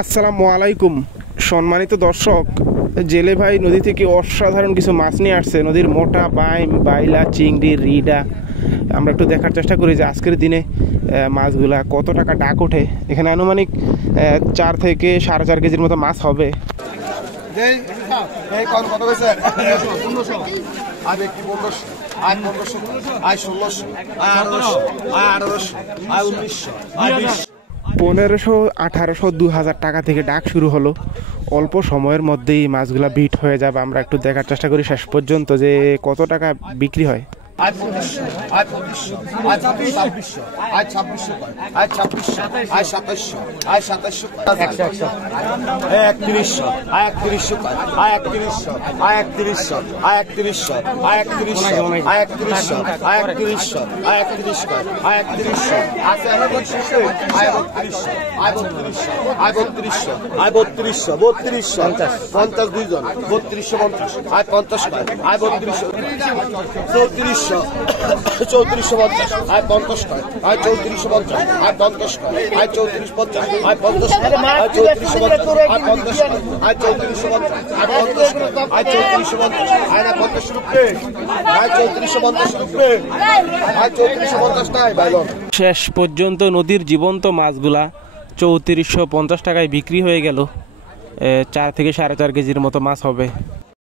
আসসালামু আলাইকুম সম্মানিত দর্শক, জেলে ভাই নদী থেকে অসাধারণ কিছু মাছ নিয়ে আসছে। নদীর মোটা বাইম, বাইলা, চিংড়ি, রিডা। আমরা একটু দেখার চেষ্টা করি যে আজকের দিনে মাছগুলা কত টাকা ডাক ওঠে। এখানে আনুমানিক 4 থেকে 4.5 কেজির মতো মাছ হবে। $1500, $1800, $2000 টাকা থেকে ডাক শুরু হলো। অল্প সময়ের মধ্যেই মাছগুলা বিট হয়ে যাবে। আমরা একটু দেখার চেষ্টা করি শেষ পর্যন্ত যে কত টাকা বিক্রি হয়। आज 2500, आज 2500, आज 2600, आज 2600, आज 2600, आज 2700, आज 2700, 100, 3100, आज 3100, आज 3100, आज 3100, आज 3100, आज 3100, आज 3100, आज 3100, आज 3100, आज 3100, आज 3100, आज 3200, आज 3200, आज 3200, आज 3200, 3200, 50 দুইজন 3200, 50, आज 50, आज 3200, 3400, 3450, আয় 50 টাকা, আয় 3450, আয় 50 টাকা, আয় 3450, আয় 50 টাকা, আয় 3450, আয় 50 টাকা, আয় 3450, আয় 50 টাকা, আয় 3450, আয় না 50 রুপিয়ে, আয় 3450 রুপিয়ে, আয় 3450 টাকা বাইগন। শেষ পর্যন্ত নদীর জীবন্ত মাছগুলা 3450 টাকায় বিক্রি হয়ে গেল। 4 থেকে 4.5 কেজির মতো মাছ হবে।